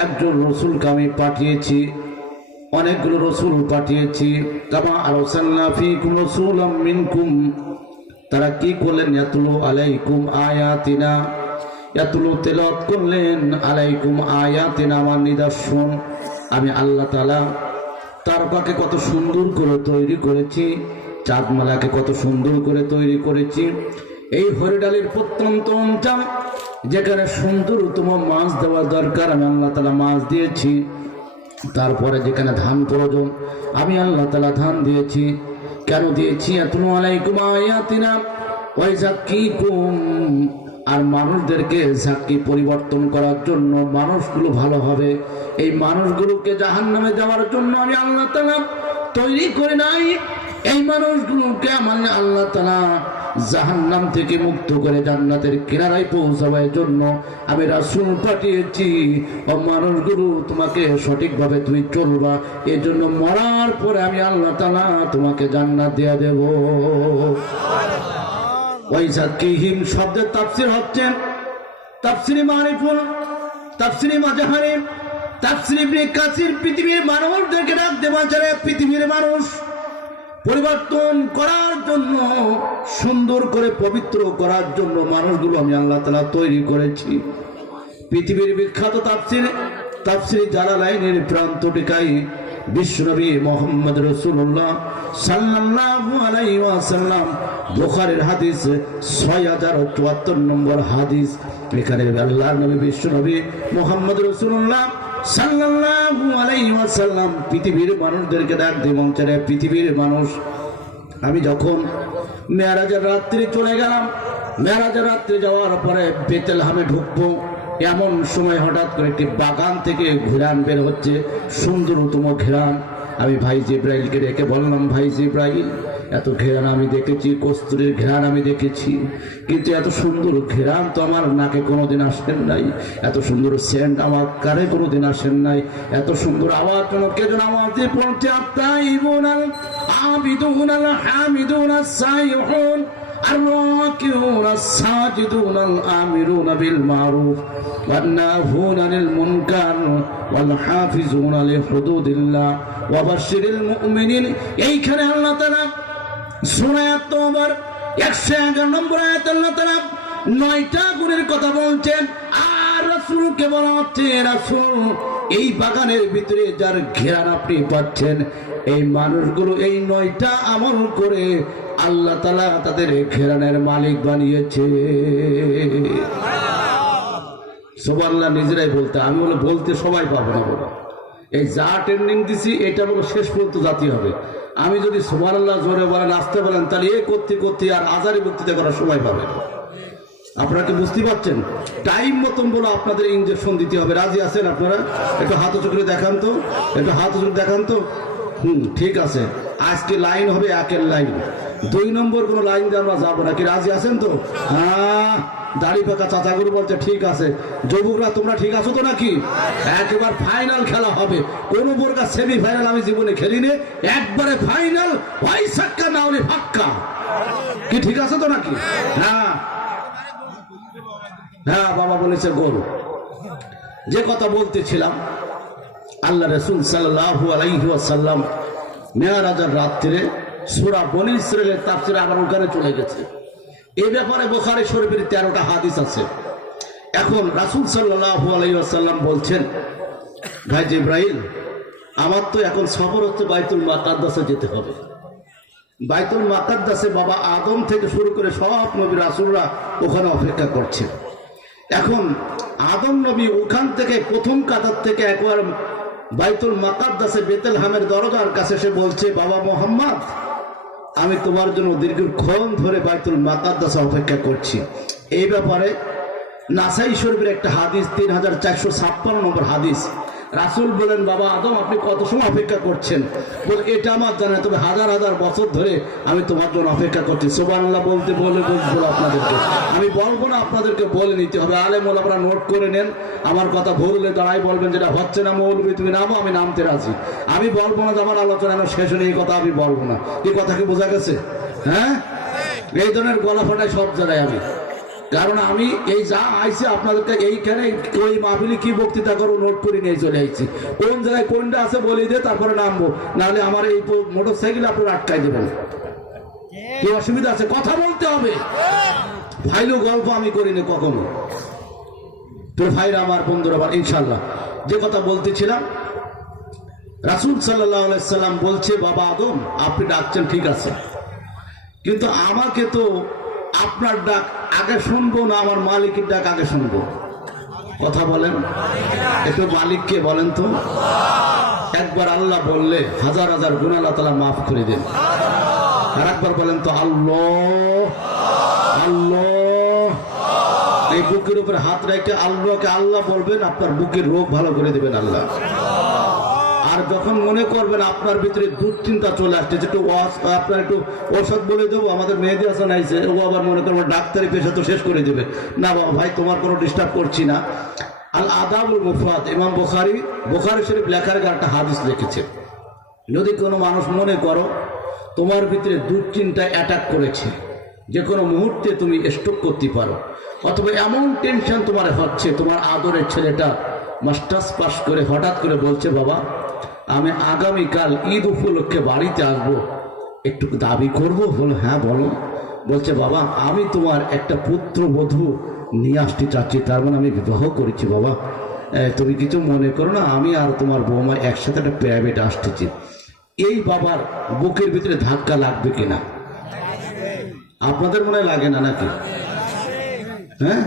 একজন রসুলকে আমি পাঠিয়েছি, অনেকগুলো রসুল পাঠিয়েছি। মিনকুম। তারা কি করলেন? ইয়াতুলু আলাইকুম আয়াতিনা। ইয়াতুলু তেলাওয়াত করলেন, আলাইকুম আয়াতিনা, আমার নিদর্শন। আমি আল্লাহ তাআলা তারকাকে কত সুন্দর করে তৈরি করেছি, চাঁদমালাকে কত সুন্দর করে তৈরি করেছি। এই হরিডালির প্রত্যন্ত অঞ্চল যেখানে সুন্দরতম মাছ দেওয়া দরকার, আমি আল্লাহ তালা মাছ দিয়েছি। তারপরে যেখানে ধান প্রয়োজন, আমি আল্লাহ তালা ধান দিয়েছি। কেন দিয়েছি? আর মানুষদেরকে ঝাঁকি পরিবর্তন করার জন্য মানুষগুলো ভালো হবে। এই মানুষগুলোকে জাহান নামে যাওয়ার জন্য আমি আল্লাহ তালা তৈরি করে নাই। এই মানুষগুলোকে আমার আল্লাহ তালা জাহান নাম থেকে মুক্ত করে জান্নাতের কিনারায় পৌঁছাবার জন্য আমি রাসুল পাঠিয়েছি। ও মানুষগুলো তোমাকে সঠিকভাবে তুমি চলবা। এই জন্য মরার পরে আমি আল্লাহ তালা তোমাকে জান্নাত দেয়া দেবো। ওই জাকিহিম শব্দের তাফসির হচ্ছে, তাফসিরি মারিফুল, তাফসিরি মাজাহারি, তাফসিরি ইবনে কাসির, পৃথিবীর মানুষদেরকে রাখতে বলছে পৃথিবীর মানুষ। পরিবর্তন করার জন্য, সুন্দর করে পবিত্র করার জন্য মানুষগুলো আমি আল্লাহ তালা তৈরি করেছি। পৃথিবীর বিখ্যাত তাফসির তাফসির জালালাইনের প্রান্ত টিকাই বিশ্বনবী মোহাম্মদ রসুল্লাহ সাল্লাল্লাহু আলাইহি ওয়াসাল্লাম, বুখারীর হাদিস 6074 নম্বর হাদিস। এখানে নবী, বিশ্বনবী মোহাম্মদ রসুল্লাহ সাল্লাল্লাহু পৃথিবীর মানুষদেরকে ডাক ছেড়ে পৃথিবীর মানুষ, আমি যখন মেয়ারাজের রাত্রি চলে গেলাম, মেয়ারাজের রাত্রি যাওয়ার পরে বেতেলহামে ঢুকবো, এমন সময় হঠাৎ করে একটি বাগান থেকে ঘেরান বের হচ্ছে সুন্দরতম ঘেরান। আমি ভাই জিব্রাইলকে ডেকে বললাম, ভাই জিব্রাইল এত ঘেরান আমি দেখেছি কস্তুরের ঘেরান আমি দেখেছি কিন্তু এত সুন্দর ঘেরান তো আমার নাকে কোনোদিন আসেন নাই এত সুন্দর সেন্ট আমার কানে কোনোদিন আসেন নাই এত সুন্দর আওয়াজ যেন কে যেন আওয়াজ দিয়ে পৌঁছে আত্মাইবুন আল আবিদুন আল হামিদুন আস-সাইহুন الراكعون الساجدون الآمرون بالمعروف والناهون عن المنكر والحافظون لحدود الله وبشر المؤمنين এইখানে আল্লাহ 111 নম্বর আয়াত আল্লাহ নয়টা কথা বলছেন। আর বলা হচ্ছে এই বাগানের ভিতরে যার ঘেরান আপনি পাচ্ছেন, এই মানুষগুলো এই নয়টা আমল করে আল্লাহ তালা তাদের ঘেরানের মালিক বানিয়েছে। সোবাল্লাহ নিজেরাই বলতে, আমি বলে বলতে সবাই পাবো না বলো। এই যা ট্রেন্ডিং দিছি, এটা বলো শেষ পর্যন্ত জাতি হবে। আমি যদি সোমান আল্লাহ জোরে বলেন, আসতে বলেন, তাহলে এ করতে করতে আর আজারি বক্তৃতা করার সময় পাবে। আপনারা কি বুঝতে পারছেন? টাইম মতন বলে আপনাদের ইঞ্জেকশন দিতে হবে। রাজি আছেন আপনারা? একটু হাত চোখে দেখান তো। একটু হাত চোখ দেখান তো। হুম, ঠিক আছে। আজকে লাইন হবে একের লাইন দুই নম্বর কোনো লাইন দিয়ে আমরা যাব না কি রাজি আছেন তো? হ্যাঁ। দাড়ি পাকা চাচাগুলো বলছে, ঠিক আছে। যুবকরা, তোমরা ঠিক আছো তো নাকি? একবার ফাইনাল খেলা হবে। কোন প্রকার সেমি ফাইনাল আমি জীবনে খেলিনি। একবারে ফাইনাল ওই সাক্কা না হলে ফাক্কা। কি ঠিক আছে তো নাকি? হ্যাঁ হ্যাঁ বাবা বলেছে, গোল। যে কথা বলতেছিলাম, আল্লাহ রসুল সাল্লাহু আলাইসাল্লাম মেয়ারাজার রাত্রে সুরা বনি ইসরায়েলের তাফসিরে আবার ওখানে চলে গেছে। এ ব্যাপারে বোখারে শরীফের তেরোটা হাদিস আছে। এখন রাসুল সাল্লাহু আলাইসাল্লাম বলছেন, ভাই জিব্রাহিল আমার তো এখন সফর হচ্ছে বাইতুল মাকাদ্দাসে যেতে হবে। বাইতুল মাকাদ্দাসে বাবা আদম থেকে শুরু করে সব নবী রাসুলরা ওখানে অপেক্ষা করছে। এখন আদম নবী ওখান থেকে প্রথম কাতার থেকে একবার বাইতুল মাকাদ্দাসে বেতেল হামের দরজার কাছে সে বলছে, বাবা মোহাম্মদ আমি তোমার জন্য দীর্ঘক্ষণ ধরে বাইতুল মাকাদ্দাসে অপেক্ষা করছি। এই ব্যাপারে নাসাই শরীফের একটা হাদিস, তিন হাজার চারশো ছাপ্পান্ন নম্বর হাদিস। রাসুল বলেন বাবা আদম, আপনি কত সময় অপেক্ষা করছেন? বলে, এটা আমার জানা তবে হাজার হাজার বছর ধরে আমি তোমার জন্য অপেক্ষা করছি। সোবান আল্লাহ বলতে বলে বলব আপনাদেরকে। আমি বলব না, আপনাদেরকে বলে নিতে হবে। আলেমুল আপনারা নোট করে নেন। আমার কথা ভুললে দাঁড়াই বলবেন যেটা হচ্ছে না, মৌলবী, তুমি নামো, আমি নামতে রাজি। আমি বলব না যে আমার আলোচনা আমার শেষ হলে এই কথা আমি বলব না। এই কথা কি বোঝা গেছে? হ্যাঁ? এই ধরনের গলা ফাটাই সব জায়গায় আমি। কারণ আমি এই যা আইছি আপনাদেরকে এইখানে ওই মাহফিলে কি বক্তৃতা করো নোট করে নিয়ে চলে আইছি। কোন জায়গায় কোনটা আছে বলে দিয়ে তারপরে নামবো। নাহলে আমার এই মোটর সাইকেল আপনারা আটকাই দেবেন। কি অসুবিধা আছে? কথা বলতে হবে। ভাইলু গল্প আমি করিনি কখনো। তো ভাইরা আমার বন্ধুরা আমার ইনশাল্লাহ যে কথা বলতেছিলাম, রাসুল সাল্লাহ সাল্লাম বলছে, বাবা আদম, আপনি ডাকছেন, ঠিক আছে। কিন্তু আমাকে তো আপনার ডাক আগে শুনব না, আমার মালিকের ডাক আগে শুনব। কথা বলেন। একটু মালিককে বলেন তো। একবার আল্লাহ বললে হাজার হাজার গুণ আল্লাহ তালা মাফ করে দেন। আর একবার বলেন তো, আল্লাহ আল্লাহ। এই বুকের উপরে হাত রেখে আল্লাহকে আল্লাহ বলবেন, আপনার বুকের রোগ ভালো করে দেবেন আল্লাহ। আর যখন মনে করবেন আপনার ভিতরে দুশ্চিন্তা চলে আসছে, যে একটু আপনার একটু ঔষধ বলে দেবো, আমাদের মেহেদি হাসান আইছে, ও আবার মনে করব ডাক্তারি পেশা তো শেষ করে দেবে। না বাবা ভাই, তোমার কোনো ডিস্টার্ব করছি না। আল আদাবুল মুফরাত ইমাম বুখারি বুখারি শরীফ লেখার একটা হাদিস লিখেছে। যদি কোনো মানুষ মনে করো তোমার ভিতরে দুশ্চিন্তা অ্যাটাক করেছে, যে কোনো মুহূর্তে তুমি স্ট্রোক করতে পারো, অথবা এমন টেনশন তোমার হচ্ছে, তোমার আদরের ছেলেটা মাস্টার্স পাস করে হঠাৎ করে বলছে, বাবা আমি আগামীকাল ঈদ উপলক্ষে বাড়িতে আসব। একটু দাবি করব? বলো হ্যাঁ বলো। বলছে, বাবা, আমি তোমার একটা পুত্রবধূ নিয়ে আসতে চাচ্ছি। তার মানে আমি বিবাহ করেছি, বাবা। তুমি কিছু মনে করো না, আমি আর তোমার বৌমা একসাথে একটা প্রাইভেট আসতেছি। এই বাবার বুকের ভিতরে ধাক্কা লাগবে কিনা? আপনাদের মনে লাগে না নাকি? হ্যাঁ?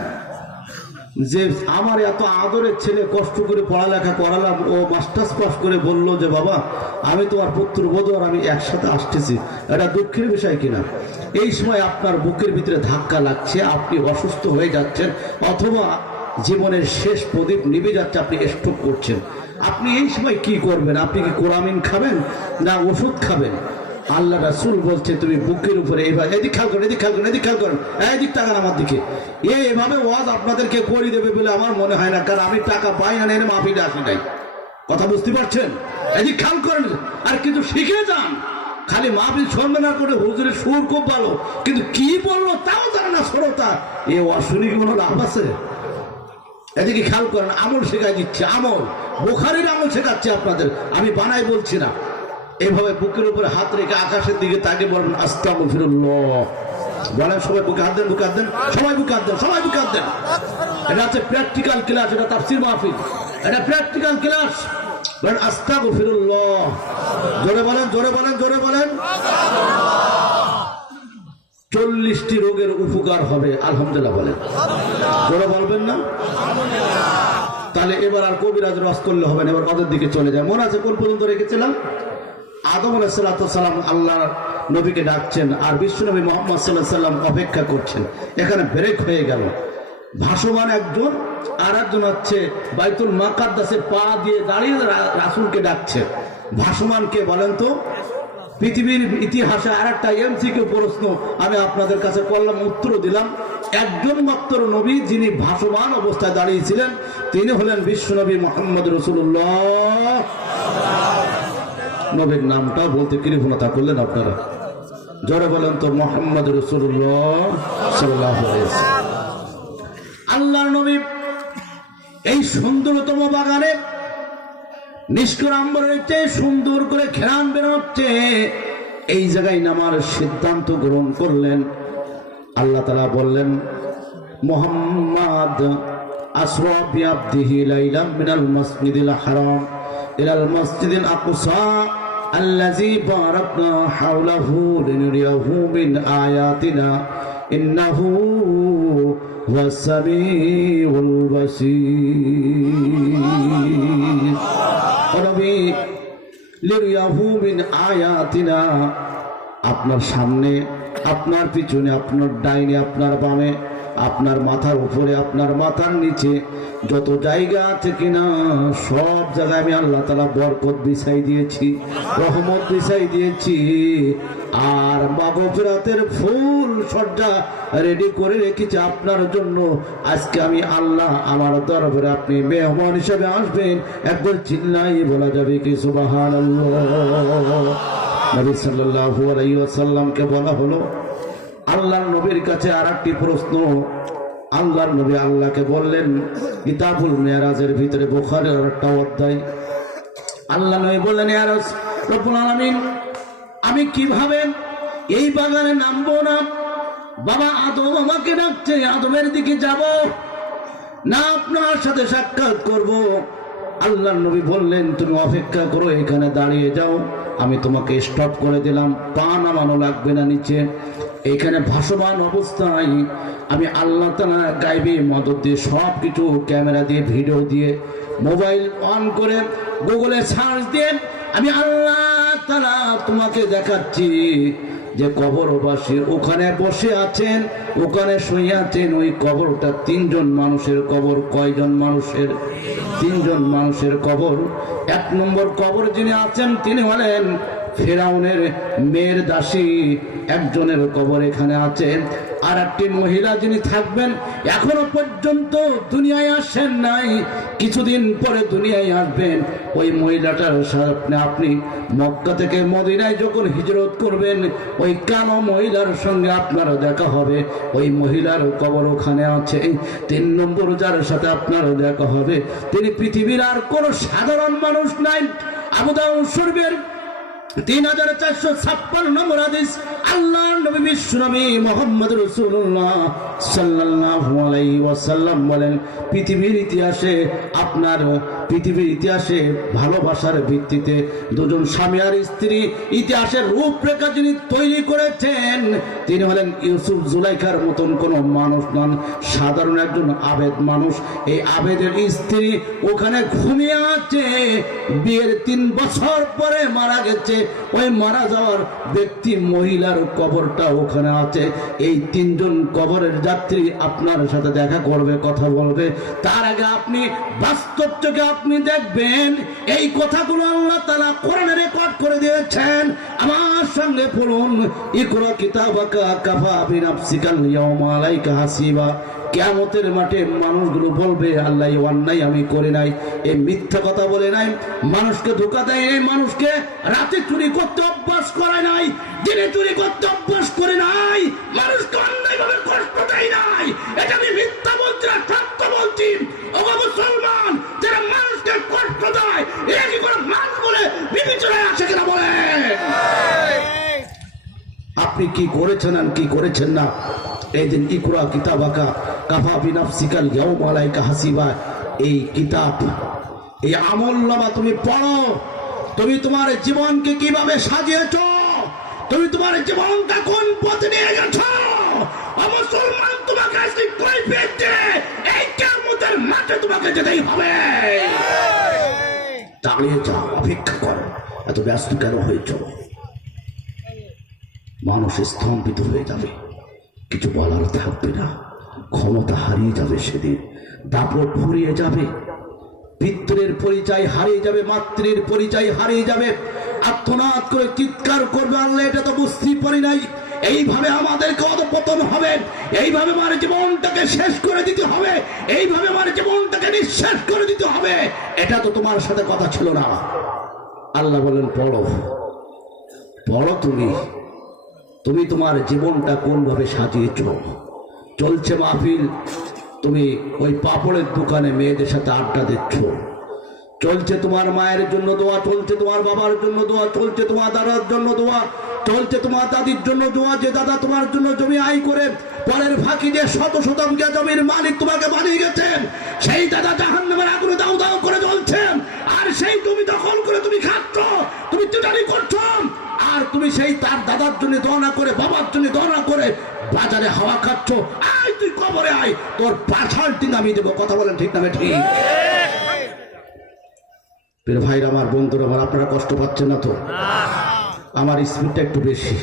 যে আমার এত আদরের ছেলে কষ্ট করে পড়ালেখা করালাম ও মাস্টার্স পাস করে বলল যে, বাবা, আমি তোমার পুত্র বোধ আর আমি একসাথে আসতেছি। এটা দুঃখের বিষয় কিনা? এই সময় আপনার বুকের ভিতরে ধাক্কা লাগছে, আপনি অসুস্থ হয়ে যাচ্ছেন, অথবা জীবনের শেষ প্রদীপ নিভে যাচ্ছে, আপনি স্ট্রোক করছেন। আপনি এই সময় কি করবেন? আপনি কি কোরামিন খাবেন না ওষুধ খাবেন? আল্লাহ রাসুল বলছে, তুমি বুকের উপরে এইভাবে এদিক খেয়াল করো, এদিক খেয়াল করেন এদিক খেয়াল করো, এদিক টাকান আমার দিকে। এ, এভাবে ওয়াজ আপনাদেরকে করে দেবে বলে আমার মনে হয় না, কারণ আমি টাকা পাই না, এনে মাফিটা আসি নাই। কথা বুঝতে পারছেন? এদিক খেয়াল করেন, আর কিন্তু শিখে যান। খালি মাহফিল শুনবে না করে হুজুরের সুর খুব ভালো, কিন্তু কি বলল তাও জানে না শ্রোতা। এ অশুনি কোনো লাভ আছে? এদিকে খেয়াল করেন, আমল শেখাই দিচ্ছে, আমল। বোখারির আমল শেখাচ্ছে আপনাদের, আমি বানাই বলছি না। এভাবে বুকের উপরে হাত রেখে আকাশের দিকে তাকে বলবেন আস্তাম ফিরুল্লাহ বলেন, সবাই বুকে হাত দেন, বুকে হাত দেন, সবাই বুকে হাত দেন, সবাই বুকে হাত দেন। এটা হচ্ছে প্র্যাকটিক্যাল ক্লাস এটা তাফসির মাহফিল। এটা প্র্যাকটিক্যাল ক্লাস বলেন আস্তাগ ফিরুল্লাহ জোরে বলেন জোরে বলেন জোরে বলেন। চল্লিশটি রোগের উপকার হবে, আলহামদুলিল্লাহ বলেন। জোরে বলবেন না? তাহলে এবার আর কবিরাজ রস করলে হবে না, এবার ওদের দিকে চলে যায়। মনে আছে কোন পর্যন্ত রেখেছিলাম? আদম আলাহিসাল্লাম আল্লাহ নবীকে ডাকছেন আর বিশ্বনবী মোহাম্মদ সাল্লাহ সাল্লাম অপেক্ষা করছেন। এখানে ব্রেক হয়ে গেল। ভাসমান একজন আর একজন হচ্ছে বাইতুল মাকাদ্দাসে পা দিয়ে দাঁড়িয়ে রাসূলকে ডাকছে। ভাসমানকে বলেন তো? পৃথিবীর ইতিহাসে আর একটা এমসিকিউ প্রশ্ন আমি আপনাদের কাছে করলাম উত্তর দিলাম। একজন মাত্র নবী যিনি ভাসমান অবস্থায় দাঁড়িয়েছিলেন, তিনি হলেন বিশ্বনবী মোহাম্মদ রসুল্লাহ নবীর নামটা বলতে কৃপণতা করলেন আপনারা। জোরে বলেন তো, মোহাম্মদ রসুল্লাহ সাল্লাহ আল্লাহর নবী এই সুন্দরতম বাগানে নিষ্করাম্বরের চেয়ে সুন্দর করে ঘেরান বেরোচ্ছে। এই জায়গায় নামার সিদ্ধান্ত গ্রহণ করলেন। আল্লাহ তালা বললেন, মোহাম্মদ আসওয়া বিআবদিহি লাইলাম মিনাল মাসজিদিল হারাম, ইলাল মাসজিদিল আকসা। الذي باركنا حوله لنريه من آياتنا إنه هو السميع البصير নবী লিরিয়াহু মিন আয়াতিনা আপনার সামনে আপনার পিছনে আপনার ডাইনে আপনার বামে আপনার মাথার উপরে, আপনার মাথার নিচে যত জায়গা আছে কিনা, সব জায়গায় আমি আল্লাহ তালা বরকত বিছাই দিয়েছি, রহমত বিছাই দিয়েছি। আর মাগফিরাতের ফুল সজ্জা রেডি করে রেখেছি আপনার জন্য। আজকে আমি আল্লাহ আমার দরবারে আপনি মেহমান হিসাবে আসবেন। একবার চিল্লাই বলা যাবে কি সুবাহান নবী সাল্লাল্লাহু আলাইহি ওয়াসাল্লামকে বলা হলো আল্লাহর নবীর কাছে আর একটি প্রশ্ন। আল্লাহর নবী আল্লাহকে বললেন, কিতাবুল মেয়ারাজের ভিতরে বোখারের একটা অধ্যায়। আল্লাহ নবী বললেন আলামিন, আমি কীভাবে এই বাগানে নামবো না? বাবা আদম আমাকে ডাকছে, আদমের দিকে যাব না, আপনার সাথে সাক্ষাৎ করব। আল্লাহ নবী বললেন, তুমি অপেক্ষা করো, এখানে দাঁড়িয়ে যাও, আমি তোমাকে স্টপ করে দিলাম, পা নামানো লাগবে না নিচে। এখানে ভাসমান অবস্থায় আমি আল্লাহ তালা গাইবে মদত দিয়ে সব কিছু ক্যামেরা দিয়ে, ভিডিও দিয়ে, মোবাইল অন করে, গুগলে সার্চ দিয়ে আমি আল্লাহ তালা তোমাকে দেখাচ্ছি যে কবরবাসী ওখানে বসে আছেন, ওখানে শুয়ে আছেন, ওই কবরটা তিনজন মানুষের কবর, কয়জন মানুষের? তিনজন মানুষের কবর। এক নম্বর কবর যিনি আছেন তিনি হলেন ফেরাউনের মেয়ের দাসী একজনের কবর এখানে আছে। আর একটি মহিলা যিনি থাকবেন, এখনও পর্যন্ত দুনিয়ায় আসেন নাই। কিছুদিন পরে দুনিয়ায় আসবেন। ওই মহিলাটার সামনে আপনি মক্কা থেকে মদিনায় যখন হিজরত করবেন, ওই কালো মহিলার সঙ্গে আপনার দেখা হবে। ওই মহিলার কবর ওখানে আছে। তিন নম্বর যার সাথে আপনার দেখা হবে। তিনি পৃথিবীর আর কোনো সাধারণ মানুষ নাই। আবুদাউ শরীফের তিন হাজার চারশো ছাপ্পান্ন নম্বর আদেশ আল্লাহ নবী বিশ্ব নবী মোহাম্মদ রসুল্লাহ সাল্লাল্লাহু আলাইহি ওয়াসাল্লাম বলেন, পৃথিবীর ইতিহাসে, আপনার পৃথিবীর ইতিহাসে ভালোবাসার ভিত্তিতে দুজন স্বামী আর স্ত্রী ইতিহাসের রূপরেখা যিনি তৈরি করেছেন, তিনি হলেন ইউসুফ জুলাইখার মতন কোনো মানুষ নন, সাধারণ একজন আবেদ মানুষ। এই আবেদের স্ত্রী ওখানে ঘুমিয়ে আছে, বিয়ের তিন বছর পরে মারা গেছে। ওই মারা যাওয়ার ব্যক্তি মহিলার কবরটা ওখানে আছে। এই তিনজন কবরের যাত্রী আপনার সাথে দেখা করবে, কথা বলবে। তার আগে আপনি বাস্তব চোখে আপনি দেখবেন। এই কথাগুলো আল্লাহ তালা কোরআনে রেকর্ড করে দিয়েছেন। আমার সঙ্গে পড়ুন। ইকরা কিতাবাকা কাফা বিনাফসিকাল ইয়াউমা আলাইকা হাসিবা। কেয়ামতের মাঠে মানুষগুলো বলবে আল্লাহ এই অন্যায় আমি করে নাই এই মিথ্যা কথা বলে নাই মানুষকে ধোকা দেয় এই মানুষকে রাতে চুরি করতে অভ্যাস করে নাই দিনে চুরি করতে অভ্যাস করে নাই মানুষকে অন্যায় ভাবে কষ্ট দেয় নাই। এটা আমি মিথ্যা বলছি না সত্য বলছি। মুসলমান যারা মানুষকে কষ্ট দেয় এরা কি করে মানুষ বলে বিবেচনায় আসে কিনা বলে আপনি কি করেছেন আর কি করেছেন না? এই দিন ইকুরা কিতাবাকা কাফা ইয়াউমালাইকা হাসিবা। এই কিতাব, এই আমল নামা তুমি পড়ো। তুমি তোমার জীবনকে কীভাবে সাজিয়েছ? তুমি তোমার জীবনটা কোন পথে নিয়ে গেছ? মুসলমান তোমাকে আজকে কই পেয়েছে এই কেমতের মাঠে তোমাকে যেতেই হবে। দাঁড়িয়ে যাও, অপেক্ষা করো। এত ব্যস্ত কেন হয়েছ? মানুষ স্তম্ভিত হয়ে যাবে। কিছু বলার থাকবে না। ক্ষমতা হারিয়ে যাবে সেদিন। দাপট ফুরিয়ে যাবে। পিতৃর পরিচয় হারিয়ে যাবে, মাতৃর পরিচয় হারিয়ে যাবে। আত্মনাদ করে চিৎকার করবে, আল্লাহ, এটা তো বুঝতেই পারি নাই। এইভাবে আমাদেরকে অধপতন হবে। এইভাবে আমার জীবনটাকে শেষ করে দিতে হবে। এইভাবে আমার জীবনটাকে নিঃশেষ করে দিতে হবে। এটা তো তোমার সাথে কথা ছিল না। আল্লাহ বলেন, পড়ো। পড়ো তুমি। তুমি তোমার জীবনটা কোনভাবে সাজিয়েছ? চলছে মাহফিল। তুমি ওই পাপড়ের দোকানে মেয়েদের সাথে আড্ডা দিচ্ছ। চলছে তোমার মায়ের জন্য দোয়া, চলছে তোমার বাবার জন্য দোয়া, চলছে তোমার দাদার জন্য দোয়া, চলছে তোমার দাদির জন্য দোয়া, যে দাদা তোমার জন্য জমি আয় করে পরের ফাঁকি দিয়ে শত শতাংশ জমির মালিক তোমাকে বানিয়ে গেছেন সেই দাদা জাহান নামের আগুনে দাও দাও করে জ্বলছেন আর সেই তুমি দখল করে তুমি খাচ্ছ, তুমি চিটারি করছ। আর তুমি সেই তার দাদার জন্য দনা করে, বাবার জন্য দনা করে বাজারে হাওয়া খাচ্ছ। আয়, তুই কবরে আয়। তোর পাছাল টিন আমি দেবো। কথা বলেন ঠিক না ঠিক। প্রিয় ভাইরা, আমার বন্ধুরা, আমার আপনারা কষ্ট পাচ্ছেন না তো? আমার স্পিডটা একটু বেশি।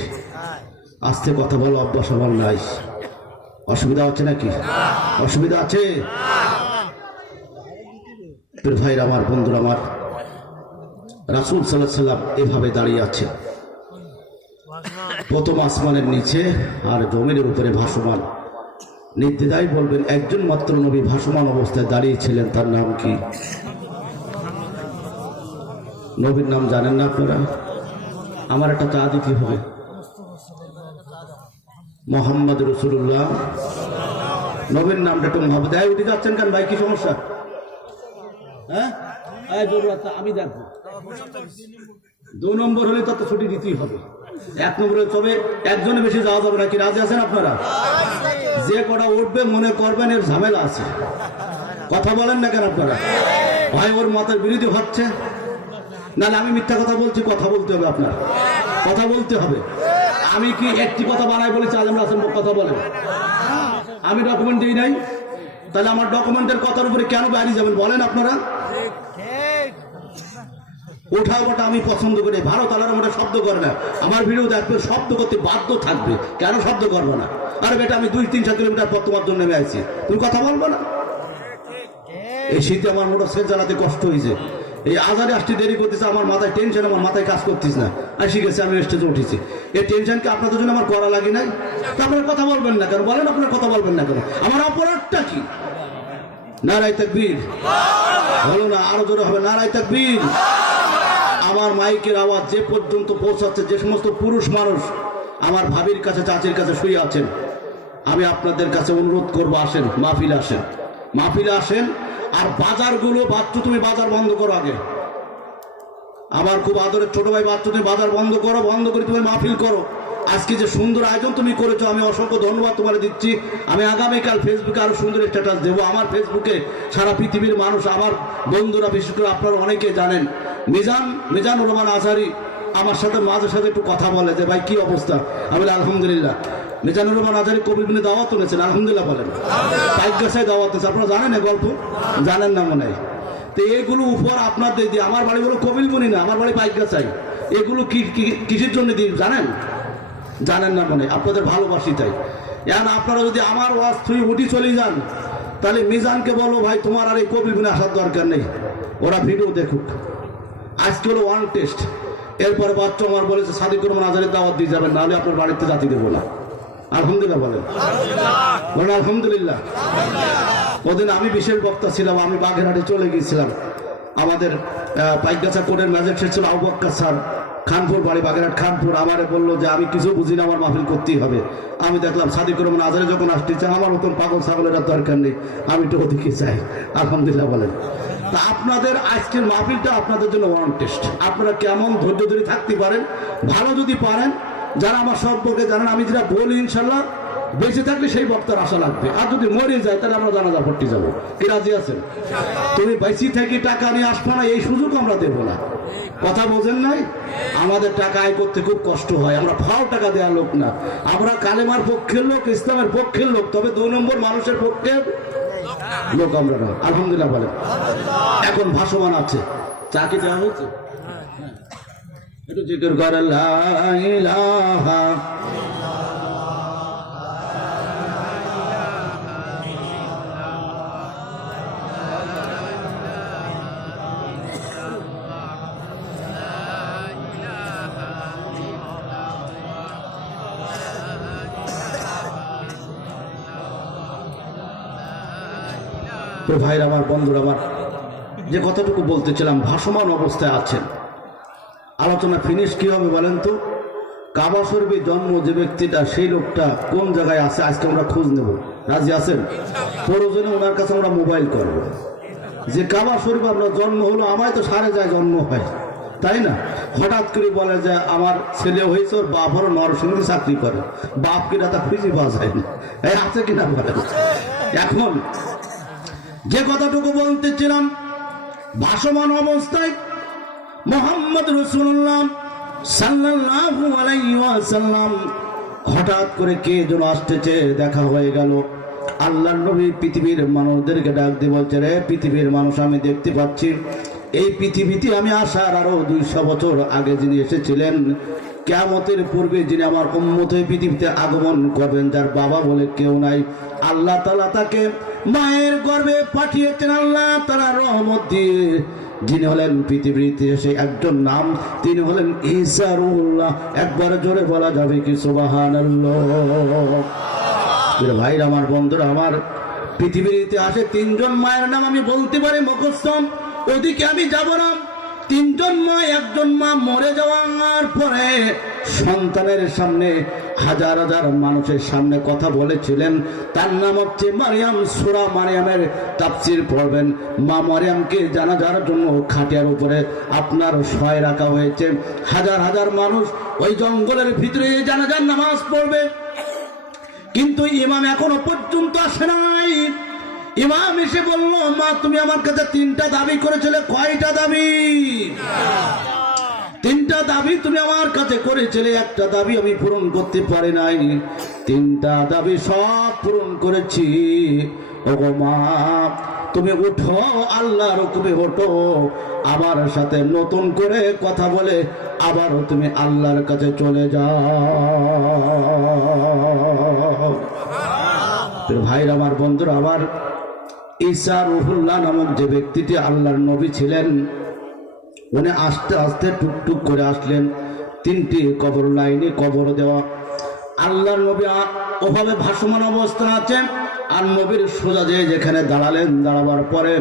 আস্তে কথা বলো অভ্যাস আমার নাই। অসুবিধা হচ্ছে নাকি? অসুবিধা আছে? প্রিয় ভাইরা, আমার বন্ধুরা, আমার রাসুল সাল্লাহ সাল্লাম এভাবে দাঁড়িয়ে আছে প্রথম আসমানের নিচে আর জমিনের উপরে ভাসমান। নির্দিদাই বলবেন, একজন মাত্র নবী ভাসমান অবস্থায় দাঁড়িয়েছিলেন, তার নাম কি? নবীর নাম জানেন না আপনারা? আমার একটা চা দিতে হবে? মোহাম্মদ রসুল্লাহ নবীর নামটা একটু হবে দেয় উঠে যাচ্ছেন কেন ভাই? কি সমস্যা? হ্যাঁ? আমি দেখব। দু নম্বর হলে তো তো ছুটি দিতেই হবে। এক নম্বরে তবে একজনে বেশি যাওয়া যাবে না। কি রাজি আছেন আপনারা? যে কটা উঠবে, মনে করবেন এর ঝামেলা আছে। কথা বলেন না কেন আপনারা? ভাই, ওর মতের বিরোধী হচ্ছে নাহলে আমি মিথ্যা কথা বলছি, কথা বলতে হবে আপনার। কথা বলতে হবে। আমি কি একটি কথা বানাই বলেছি আলম রাসেল কথা বলেন। আমি ডকুমেন্ট দিই নাই। তাহলে আমার ডকুমেন্টের কথার উপরে কেন বাড়ি যাবেন বলেন আপনারা? ওঠা ওটা আমি পছন্দ করি ভালো তালার মোটা শব্দ করে না। আমার ভিডিও দেখবে শব্দ করতে বাধ্য থাকবে। কেন শব্দ করব না? আরে বেটা, আমি দুই তিনশো কিলোমিটার পর তোমার জন্য নেমে আছি তুমি কথা বলব না? এই শীতে আমার মোটর সেট জ্বালাতে কষ্ট হয়েছে এই আজারে আসতে দেরি করতেছে, আমার মাথায় টেনশন আমার মাথায় কাজ করতেছে না। আসি গেছে, আমি স্টেজে উঠেছি। এই টেনশনকে আপনাদের জন্য আমার করা লাগে নাই? তা আপনারা কথা বলবেন না কেন? বলেন, আপনারা কথা বলবেন না কেন? আমার অপরাধটা কি? নারায় তাকবীর। বলো না, আরও জোরে হবে, নারায় তাকবীর। আমার মাইকের আওয়াজ যে পর্যন্ত পৌঁছাচ্ছে, যে সমস্ত পুরুষ মানুষ আমার ভাবির কাছে, চাচির কাছে শুয়ে আছেন, আমি আপনাদের কাছে অনুরোধ করব, আসেন, মাহফিলে আসেন। মাহফিলে আসেন, আর বাজারগুলো, বাচ্চু, তুমি বাজার বন্ধ করো আগে। আমার খুব আদরের ছোট ভাই, বাচ্চু, তুমি বাজার বন্ধ করো, বন্ধ করে তুমি মাহফিল করো। আজকে যে সুন্দর আয়োজন তুমি করেছ, আমি অসংখ্য ধন্যবাদ তোমার দিচ্ছি। আমি আগামীকাল ফেসবুকে আরও সুন্দর স্ট্যাটাস দেবো। আমার ফেসবুকে সারা পৃথিবীর মানুষ, আমার বন্ধুরা, বিশেষ করে আপনারা অনেকে জানেন, মিজান, মিজানুর রহমান আজহারি আমার সাথে মাঝে সাথে একটু কথা বলে যে, ভাই, কি অবস্থা? আমি আলহামদুলিল্লাহ। মিজানুর রহমান আজহারি কবির বিনে দাওয়াত এনেছেন, আলহামদুলিল্লাহ বলেন। পাইক গাছায় দাওয়াত আছে আপনারা জানেন এই গল্প? জানেন না মনে হয়। তো এগুলো উপর আপনাদের দিয়ে, আমার বাড়ি হলো কবিল বনি না, আমার বাড়ি চাই এগুলো কি, কি- কিসের জন্য দিই জানেন? জানেন না মনে আপনাদের ভালোবাসি তাই। এখন আপনারা যদি আমার ওয়াজ থুই উঠি চলে যান তাহলে মিজানকে বলো ভাই তোমার আর এই কবিল বনে আসার দরকার নেই। ওরা ভিডিও দেখুক। আজকে হলো ওয়ান টেস্ট এরপরে বাচ্চা আমার বলেছে সাদিক রহমান আজারের দাওয়াত দিয়ে যাবেন নাহলে আপনার বাড়িতে জাতি দেবো না। আলহামদুলিল্লাহ বলেন। বলেন আলহামদুলিল্লাহ। ওদিন আমি বিশেষ বক্তা ছিলাম আমি বাগেরহাটে চলে গিয়েছিলাম। আমাদের আহ, পাইকগাছা কোর্টের ম্যাজিস্ট্রেট ছিল আবু স্যার। খানপুর বাড়ি, বাগেরহাট, খানপুর আবার বলল যে, আমি কিছু বুঝি না, আমার মাহফিল করতেই হবে। আমি দেখলাম সাদিকুর রহমান আজারে যখন আসতেছে আমার মতন পাগল ছাগলের দরকার নেই, আমি তো ওদিকে চাই আলহামদুলিল্লাহ বলেন। তা আপনাদের আজকের মাহফিলটা আপনাদের জন্য ওয়ান টেস্ট। আপনারা কেমন ধৈর্য ধরে থাকতে পারেন, ভালো যদি পারেন, যারা আমার সম্পর্কে জানেন, আমি যেটা বলি ইনশাল্লাহ বেঁচে থাকলে সেই বক্তার আশা লাগবে। আর যদি মরে যায়, তাহলে আমরা জানাজা ভর্তি যাব। কি রাজি আছেন? তুমি বেশি থেকে, টাকা নিয়ে আসবে না, এই সুযোগ আমরা দেবো না। কথা বোঝেন নাই? আমাদের টাকা আয় করতে খুব কষ্ট হয়। আমরা ফাও টাকা দেওয়া লোক না। আমরা কালেমার পক্ষের লোক, ইসলামের পক্ষের লোক, তবে দুই নম্বর মানুষের পক্ষে লোক আমরা নয়। আলহামদুলিল্লাহ বলেন। এখন ভাসমান আছে। চা কি দেওয়া হয়েছে? হ্যাঁ। জিজ্ঞেস করে লা তো ভাইরা আমার, বন্ধুরা আমার, যে কথাটুকু বলতেছিলাম ভাসমান অবস্থায় আছেন। আলোচনা ফিনিশ কি হবে বলেন তো? কাবা শরীফে জন্ম যে ব্যক্তিটা, সেই লোকটা কোন জায়গায় আছে? আজকে আমরা খোঁজ নেব। রাজি আছেন? প্রয়োজনে ওনার কাছে আমরা মোবাইল করব। যে কাবা শরীফ আপনার জন্ম হলো, আমায় তো সারে যায় জন্ম হয়। তাই না? হঠাৎ করে বলে যে, আমার ছেলে হয়েছে, ওর বাপ হলো নরসিংহী চাকরি করে। বাপ কিনা তা খুঁজে পাওয়া যায় না। আছে কিনা এখন যে কথাটুকু বলতেছিলাম, ভাসমান অবস্থায় মোহাম্মদ রসুল্লাহ সাল্লাহু আলাইসাল্লাম হঠাৎ করে কে যেন আসতেছে, দেখা হয়ে গেল। আল্লাহ নবী পৃথিবীর মানুষদেরকে ডাক দিয়ে বলছে, রে পৃথিবীর মানুষ, আমি দেখতে পাচ্ছি এই পৃথিবীতে আমি আসার আরও দুইশো বছর আগে যিনি এসেছিলেন, কেয়ামতের পূর্বে যিনি আমার উম্মত হয়ে পৃথিবীতে আগমন করবেন, যার বাবা বলে কেউ নাই। আল্লাহ তালা তাকে মায়ের গর্ভে পাঠিয়েছেন, আল্লাহ তারা রহমত দিয়ে। যিনি হলেন পৃথিবীতে এসে একজন নাম, তিনি হলেন ইসারুল্লাহ একবার জোরে বলা যাবে কি সুবাহান ভাইরা, আমার বন্ধুরা, আমার পৃথিবীর ইতিহাসে তিনজন মায়ের নাম আমি বলতে পারি মুখস্থম ওদিকে আমি যাব না। তিনজন মা একজন মা মরে যাওয়ার পরে সন্তানের সামনে হাজার হাজার মানুষের সামনে কথা বলেছিলেন। তার নাম হচ্ছে মারিয়াম, সুরা মারিয়ামের তাফসির পড়বেন। মা মারিয়ামকে জানাজার জন্য খাটিয়ার উপরে আপনার সয় রাখা হয়েছে। হাজার হাজার মানুষ ওই জঙ্গলের ভিতরে জানাজার নামাজ পড়বে। কিন্তু ইমাম এখনও পর্যন্ত আসে নাই। ইমাম এসে বলল, মা, তুমি আমার কাছে তিনটা দাবি করেছিলে। কয়টা দাবি? তিনটা দাবি তুমি আমার কাছে করেছিলে। একটা দাবি আমি পূরণ করতে পারি নাই। তিনটা দাবি সব পূরণ করেছি। ওগো মা, তুমি উঠো, আল্লাহর হুকুমে ওঠো। আমার সাথে নতুন করে কথা বলে আবারও তুমি আল্লাহর কাছে চলে যাও। ভাইরা, আমার বন্ধুরা, আমার ঈসা রুহুল্লাহ নামক যে ব্যক্তিটি আল্লাহর নবী ছিলেন, উনি আস্তে আস্তে টুকটুক করে আসলেন, তিনটি কবর লাইনে কবর দেওয়া। আল্লাহর নবী ওভাবে ভাসমান অবস্থান আছেন, আর নবীর সোজা যে যেখানে দাঁড়ালেন, দাঁড়াবার পরে